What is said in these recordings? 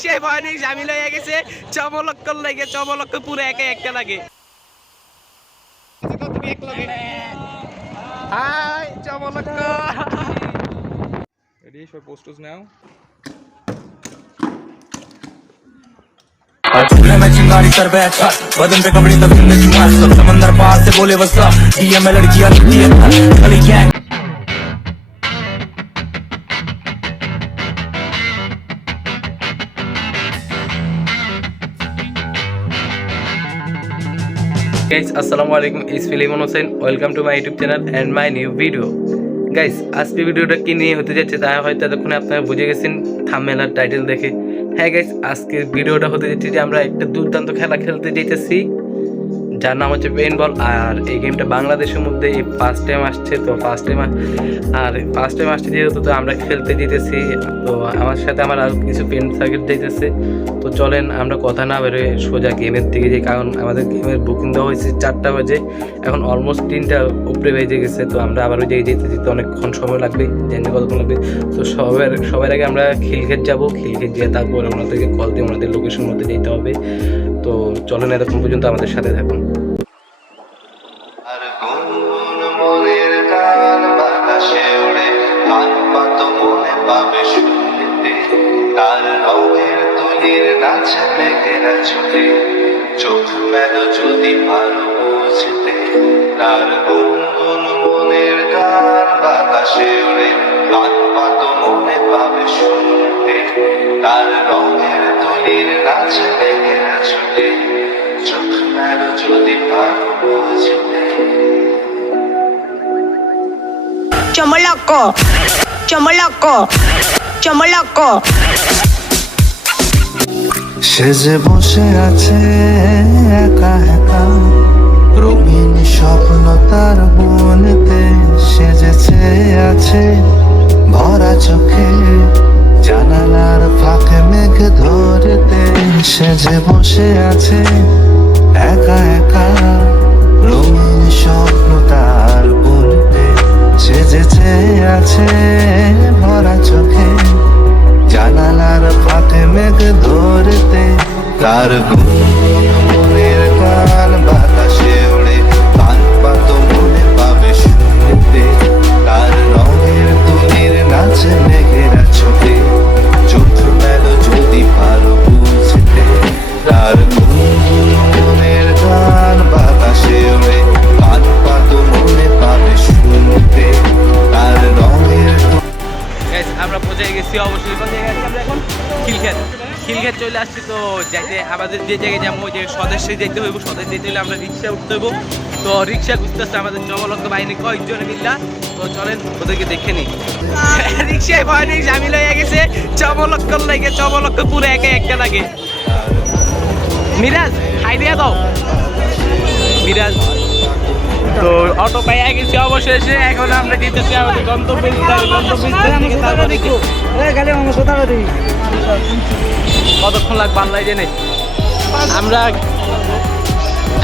সেই ভয়ানক জামিল হয়ে গেছে চমলক্কর লাগে চমলক্ক পুরো একা একটা লাগে high চমলক্ক Ready for posters now? चूल्हे में चिंगारी कर बैठा बदन पे कपड़े तब में चुमार सब समंदर पार से बोले वसा डीएम में लड़कियां लगती है गली gang Guys, assalamu alaikum. It's Filimon Hussain. Welcome to my YouTube channel and my new video. Guys, আজকের ভিডিওটা কি নিয়ে হতে যাচ্ছে তা হয়তো এতক্ষণে আপনারা বুঝে গেছেন থাম্বনেল আর টাইটেল দেখে। হ্যাঁ গাইস, আজকের ভিডিওটা হতে যাচ্ছে যে আমরা একটা দুর্দান্ত খেলা খেলতে যাইতেছি যার নাম হচ্ছে পেইন্টবল। আর এই গেমটা বাংলাদেশের মধ্যে এই ফার্স্ট টাইম আসছে, তো ফার্স্ট টাইম আসছে যেহেতু তো আমরা খেলতে যেতেছি। তো আমার সাথে আমার আর কিছু ফ্রেন্ড সার্কেল যাইতেছে। তো চলেন আমরা কথা না বেরোয় সোজা গেমের দিকে যাই, কারণ আমাদের গেমের বুকিং দেওয়া হয়েছে 4টা বাজে, এখন অলমোস্ট 3টা উপরে বেজে গেছে। তো আমরা আবার ওই জায়গায় যেতেছি, তো অনেকক্ষণ সময় লাগবে, জানি কতক্ষণ লাগবে। তো সবার আগে আমরা খিলক্ষেত যাবো, খিলক্ষেত গিয়ে তারপর ওনাদেরকে কল দিয়ে ওনাদের লোকেশন মধ্যে যেতে হবে। তো চলেন এতক্ষণ পর্যন্ত আমাদের সাথে থাকুন। চোখ মেলো যদি পারো বুঝতে তার গুনগুন মনের গান বাতাসে ওড়ে গান পাতো মনে পাবে শুনতে তার রঙের তুলির নাচ মেঘেরা ছুটে চোখ মেলো যদি পারো বুঝতে Chomoloco, chomoloco, chomoloco. সেজে বসে আছে একা একা রঙিন স্বপ্ন তার বনেতে সেজেছে আছে ভরা চোখে জানালার ফাঁকে মেঘ ধরতে সেজে বসে আছে একা একা রঙিন স্বপ্ন তার বনেতে সেজেছে আছে ভরা চোখে জানালার ফাঁকে মেঘ ধরতে তার গুনগুন মনের গান বাতাসে ওড়ে গান পাতো মনে পাবে শুনতে তার রঙের তুলির নাচে মেঘেরা ছোটে চোখ মেলো যদি পারো বুঝতে তার গুনগুন মনের গান বাতাসে ওড়ে গান পাতো মনে পাবে শুনতে তার রঙের আমরা পৌঁছে গেছি অবশ্যই। কোথায় গেছি আমরা এখন? খিলক্ষেত চলে আসছি। তো যাইতে আমাদের যে জায়গায় যাবো যে স্বদেশে যেতে হইব, স্বদেশ যেতে হলে আমরা রিক্সা উঠতে হইব। তো রিক্সা খুঁজতে আসছে আমাদের চমলক্ক বাহিনী কয়েকজনে মিল্লা। তো চলেন ওদেরকে দেখে নিই। রিক্সায় ভয়ানক জামিল হয়ে গেছে চমলক্কর লাগে চমলক্ক পুরো একা একটা লাগে। মিরাজ হাই দিয়া দাও মিরাজ। তো অটো পাইয়া গেছি অবশেষে, এখন আমরা যেতেছি আমাদের কতক্ষণ লাগবে আল্লাহ জেনে। আমরা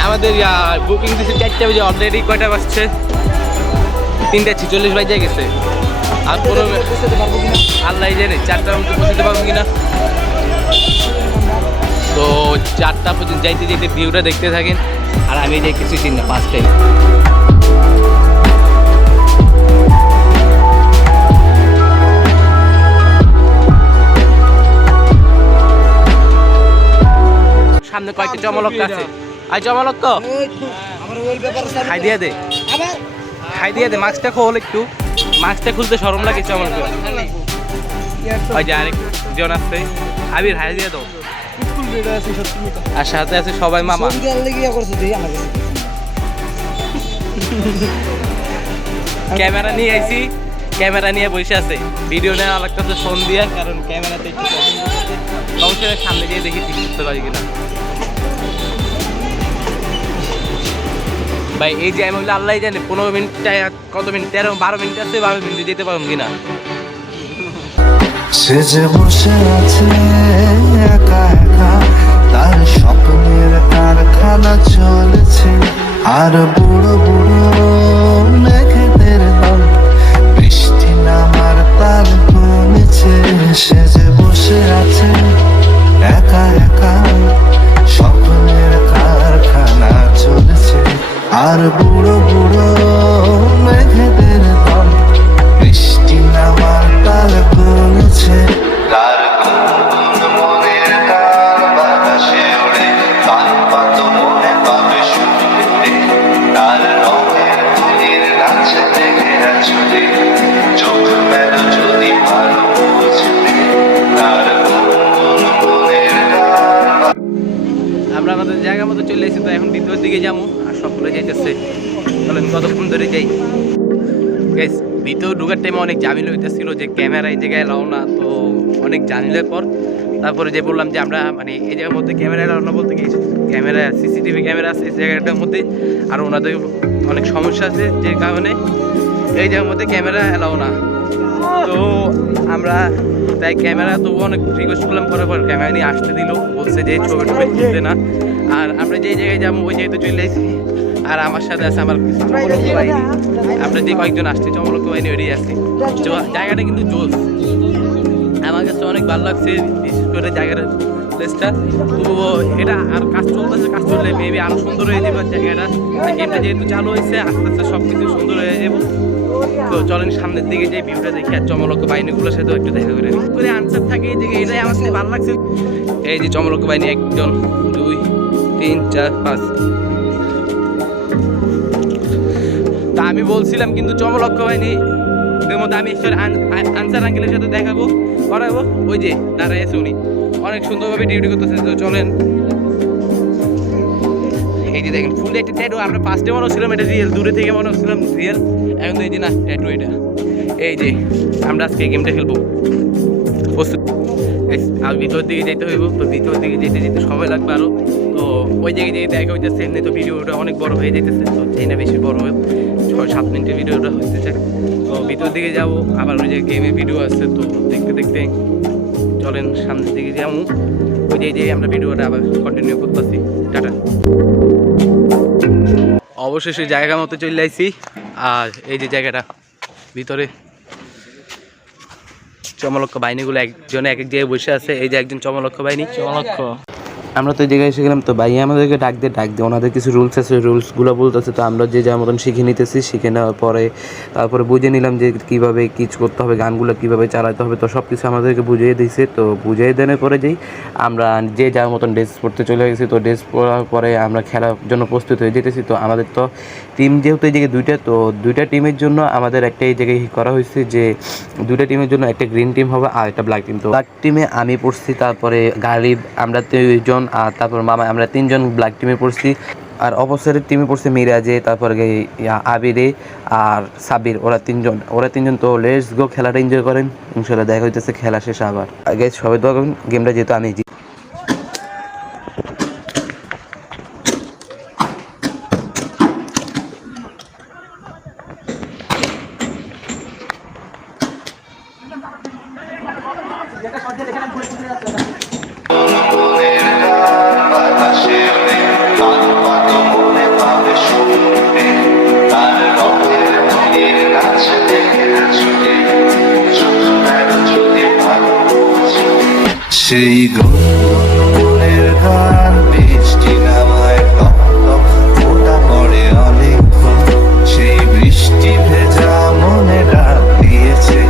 আমাদের বুকিং দিচ্ছি 4টা বাজে, অলরেডি কয়টা বাজছে? 3:46 বাজে গেছে। আর কোনো আল্লাহ জেনে 4টার মধ্যে পৌঁছতে পারবো কিনা। তো 4টা পর্যন্ত যাইতে যেতে ভিউটা দেখতে থাকেন। আর আমি যাই কিছু চিনি না, 5টায় সামনে কয়েকটা চমলক্ক আছে। আই চমলক্ক খাই দিয়ে দে, খাই দিয়ে দে। মাস্কটা খোল একটু, মাস্কটা খুলতে শরম লাগে চমলক্ক। ওই যে আরেকজন আসছে, আবির হাই দিয়ে দাও। আর সাথে আছে সবাই মামা। ক্যামেরা নিয়ে আইছি, ক্যামেরা নিয়ে বসে আছে, ভিডিও নেওয়া লাগতেছে ফোন দিয়ে, কারণ ক্যামেরাতে একটু অবশ্যই সামনে গিয়ে দেখি ঠিক করতে পারি কিনা। ভাই এই যে আমি বললে আল্লাহ জানে 15 মিনিট কত মিনিট 13-12 মিনিট আছে, 12 মিনিটে যেতে পারবো কিনা। সেজে বসে আছে একা একা তার স্বপ্নের কারখানা চলেছে আর বুড়ো বুড়ো মেঘেদের দল বৃষ্টি নামার তার গুনেছে সেজে বসে আছে আর বুড়ো বুড়ো মেঘেদের দল বৃষ্টি নামার তাল গুনেছে কার গুনগুন মনের গান বাতাসে ওড়ে কান পাতো মনে পাবে শুনতে কার রঙের তুলির নাচে দেখে ছুটে চোখ মেলো যদি ভালো বুঝবে কার গুনগুন মনের গান। আমরা আমাদের জায়গা মতো চলে এসেছি, তো এখন দ্বিতীয় দিকে যাবো আর সবগুলো যাইতেছে। চলেন কতক্ষণ ধরে যাই। গাইস ভিতরে ঢুকার টাইমে অনেক ঝামেলা হইতেছিল যে ক্যামেরা এই জায়গায় এলাও না, তো অনেক ঝামেলার পর তারপরে যে বললাম যে আমরা মানে এই জায়গার মধ্যে ক্যামেরা এলাও না বলতে কি ক্যামেরা সিসিটিভি ক্যামেরা আছে এই জায়গাটার মধ্যে, আর ওনাদের অনেক সমস্যা আছে যে কারণে এই জায়গার মধ্যে ক্যামেরা এলাও না। তো আমরা তাই ক্যামেরা তো অনেক রিকোয়েস্ট করলাম, করার পর ক্যামেরা নিয়ে আসতে দিল, বলছে যে ছবি টবি তুলতে না। আর আমরা যেই জায়গায় যাবো ওই জায়গায় তো চলে আসি। আর আমার সাথে আছে আমার চমলক্ষ বাহিনী, আমরা যে কয়েকজন আসছি চমলক্ষ বাহিনী ওইটাই আসছি। জায়গাটা কিন্তু জোস, আমার কাছে অনেক ভালো লাগছে, বিশেষ করে জায়গার প্লেসটা। তো এটা আর কাজ চলতেছে, কাজ চললে মেবি আরও সুন্দর হয়ে যাবে জায়গাটা। গেমটা যেহেতু চালু হয়েছে আস্তে আস্তে সব কিছু সুন্দর হয়ে যাবো। তো চলেন সামনের দিকে যে ভিউটা দেখি আর চমলক্ষ বাহিনীগুলোর সাথেও একটু দেখা করে নিই। করে আনসার থাকে এই জায়গায়, এটাই আমার সাথে ভালো লাগছে। এই যে চমলক্ষ বাহিনী 1 2 3 4 5। তা আমি বলছিলাম কিন্তু চমলক্ষ বাহিনী এর মধ্যে আমি আনসার আঙ্কেলের সাথে দেখাবো করাবো, ওই যে দাঁড়ায় আছে উনি অনেক সুন্দরভাবে ডিউটি করতেছে। তো চলেন এই যে দেখেন ফুল একটা ট্যাটু, আমরা ফার্স্টে মনে হচ্ছিলাম এটা রিয়েল, দূরে থেকে মনে হচ্ছিলাম রিয়েল, এখন তো এই যে না ট্যাটু এটা। এই যে আমরা আজকে গেমটা খেলবো, আর ভিতর দিকে যেতে হইব। তো ভিতর দিকে যেতে যেতে সময় লাগবে আরও। তো ওই জায়গায় যেতে দেখা হইতেছে, এমনি তো ভিডিওটা অনেক বড় হয়ে যেতেছে, তো চাই না বেশি বড় হয়ে 6-7 মিনিটের ভিডিওটা হইতে চাই। তো ভিতর দিকে যাবো, আবার ওই যে গেমে ভিডিও আসছে, তো দেখতে দেখতে চলেন সামনের দিকে যাবো। ওই যে আমরা ভিডিওটা আবার কন্টিনিউ করতেছি। টাটা। অবশেষে জায়গা মতো চলে আসছি, আর এই যে জায়গাটা ভিতরে চমলক্ষ বাহিনীগুলো একজনে এক এক জায়গায় বসে আছে। এই যে একজন চমলক্ষ বাহিনী, চমলক্ষ। আমরা তো এই জায়গায় এসে গেলাম, তো ভাই আমাদেরকে ডাক দিয়ে ওনাদের কিছু রুলস আছে, রুলসগুলো বলতেছে। তো আমরা যে যার মতন শিখে নিতেছি, শিখে নেওয়ার পরে তারপরে বুঝে নিলাম যে কীভাবে কী করতে হবে, গানগুলো কীভাবে চালাতে হবে। তো সব কিছু আমাদেরকে বুঝিয়ে দিয়েছে। তো বুঝিয়ে দেওয়ার পরে যেই আমরা যে যার মতন ড্রেস পরতে চলে গেছি। তো ড্রেস পরার পরে আমরা খেলার জন্য প্রস্তুত হয়ে যেতেছি। তো আমাদের তো টিম যেহেতু এই জায়গায় দুইটা, তো দুইটা টিমের জন্য আমাদের একটা এই জায়গায় করা হয়েছে যে দুইটা টিমের জন্য একটা গ্রিন টিম হবে আর একটা ব্ল্যাক টিম। তো ব্ল্যাক টিমে আমি পড়ছি, তারপরে গালিব, আমরা 3 জন, আর তারপর মামা, আমরা 3 জন ব্ল্যাক টিমে পড়ছি। আর অপোজিটের টিমে পড়ছে মিরাজে, তারপরে আবিরে আর সাবির, ওরা 3 জন। তো লেটস গো, খেলাটা এনজয় করেন, ইনশাল্লাহ দেখা হইতেছে খেলা শেষে। আবার আগে সবাই দোয়া করুন গেমটা যেহেতু আমি জিতি। সেই গুনগুনের গান বৃষ্টি নামায় টপ টপ ফোঁটা পড়ে অনেকক্ষণ, সেই বৃষ্টি ভেজা মনে ডাক দিয়েছে,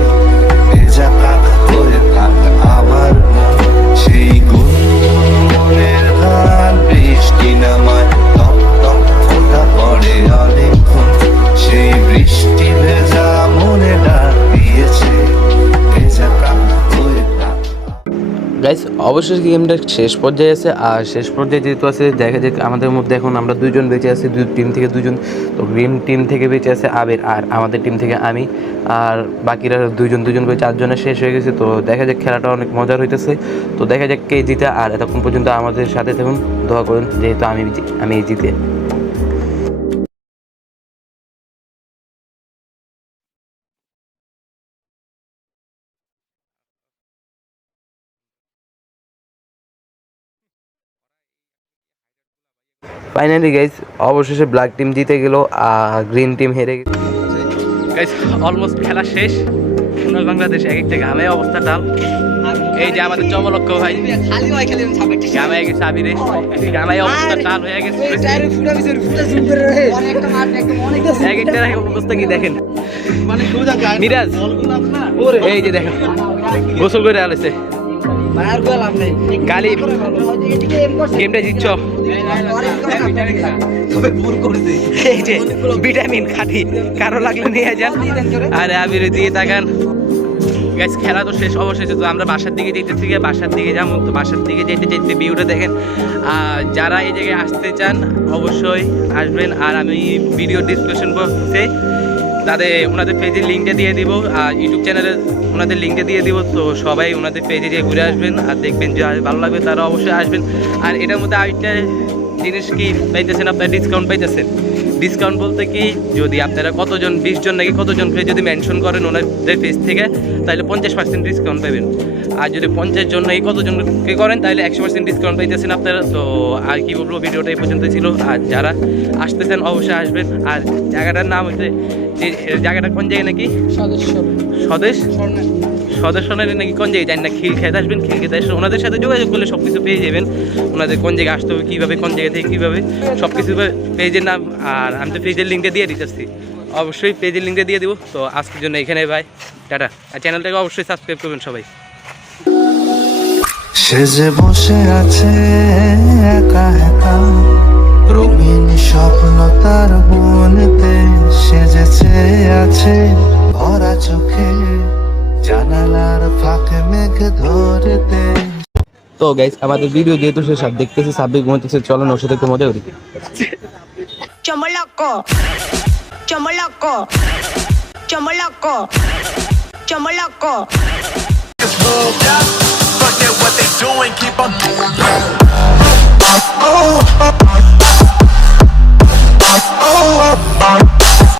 ভেজা কাক হয়ে থাক আমার মন। সেই গুনগুনের গান বৃষ্টি নামায় টপ টপ ফোঁটা পড়ে অনেকক্ষণ, সেই বৃষ্টি ভেজা মনে ডাক দিয়েছে, ভেজা কাক হয়ে থাক। গাইস অবশ্যই গেমটা শেষ পর্যায়ে আছে, আর শেষ পর্যায়ে যেহেতু আছে দেখা যায় আমাদের মধ্যে এখন আমরা 2 জন বেঁচে আছি, 2 টিম থেকে 2 জন। তো গ্রিন টিম থেকে বেঁচে আছে আবির, আর আমাদের টিম থেকে আমি, আর বাকিরা 2 জন করে 4 জনের শেষ হয়ে গেছে। তো দেখা যাক খেলাটা অনেক মজার হইতেছে। তো দেখা যাক কে জিতে, আর এতক্ষণ পর্যন্ত আমাদের সাথে থাকুন, দোয়া করুন যেহেতু আমি জিতে। ফাইনালি গাইস অবশেষে ব্ল্যাক টিম জিতে গেল, আর গ্রিন টিম হেরে গেল। গাইস অলমোস্ট খেলা শেষ। সোনার বাংলাদেশ এক একটা গ্রামে অবস্থা ডাল। এই যে আমাদের চমলক্ষ ভাই গামায় গেছে আবিরে গামায় অবস্থা টান হয়ে গেছে এক একটা অবস্থা কি দেখেন মিরাজ এই যে দেখেন গোসল করে আলেছে কালি গেমটা জিতছ এই যে ভিটামিন খাটি কারো লাগলে নিয়ে যান আরে আবির দিয়ে তাকান গাইস খেলা তো শেষ অবশেষে তো আমরা বাসার দিকে যেতেছি বাসার দিকে যাবো তো বাসার দিকে যেতে যেতে ভিউটা দেখেন যারা এই জায়গায় আসতে চান অবশ্যই আসবেন আর আমি ভিডিও ডিসক্রিপশন বক্সে ওনাদের পেজের লিঙ্কটা দিয়ে দিব আর ইউটিউব চ্যানেলে ওনাদের লিঙ্কটা দিয়ে দিব তো সবাই ওনাদের পেজে গিয়ে ঘুরে আসবেন আর দেখবেন যে ভালো লাগবে তারা অবশ্যই আসবেন আর এটার মধ্যে আরেকটা জিনিস কি পাইতেছেন আপনারা ডিসকাউন্ট পাইতেছেন ডিসকাউন্ট বলতে কি যদি আপনারা কতজন 20 জন নাকি কতজনকে যদি মেনশন করেন ওনাদের পেজ থেকে তাহলে 50% ডিসকাউন্ট পাবেন আর যদি 50 জন নাকি কতজনকে করেন তাহলে 100% ডিসকাউন্ট পাইতেছেন আপনারা তো আর কি বলবো ভিডিওটা এই পর্যন্ত ছিল আর যারা আসতেছেন অবশ্যই আসবেন আর জায়গাটার নাম হচ্ছে যে জায়গাটা কোন জায়গায় নাকি সদস্যনের নাকি কোন জায়গায় জানি না খিল খেতে আসবেন খিল খেতে আসবেন ওনাদের সাথে যোগাযোগ করলে সব কিছু পেয়ে যাবেন ওনাদের কোন জায়গায় আসতে হবে কীভাবে কোন জায়গা থেকে কীভাবে সব কিছু পেজের নাম আর আমি তো পেজের লিঙ্কটা দিয়ে দিতেছি অবশ্যই পেজের লিঙ্কটা দিয়ে দিব তো আজকের জন্য এখানে ভাই টাটা আর চ্যানেলটাকে অবশ্যই সাবস্ক্রাইব করবেন সবাই সে যে বসে আছে একা একা রঙিন স্বপ্ন তার বনতে সেজেছে আছে ভরা চোখে জানালার ফাঁকে মেঘ ধরতে তো গাইস আমাদের ভিডিও যেহেতু শেষ আর দেখতেছি সাব্বির ঘুমাইতেছে চলেন ওর সাথে একটু মজা করি Chomoloco. Chomoloco. Chomoloco. Chomoloco. Forget what they doing, keep on doing.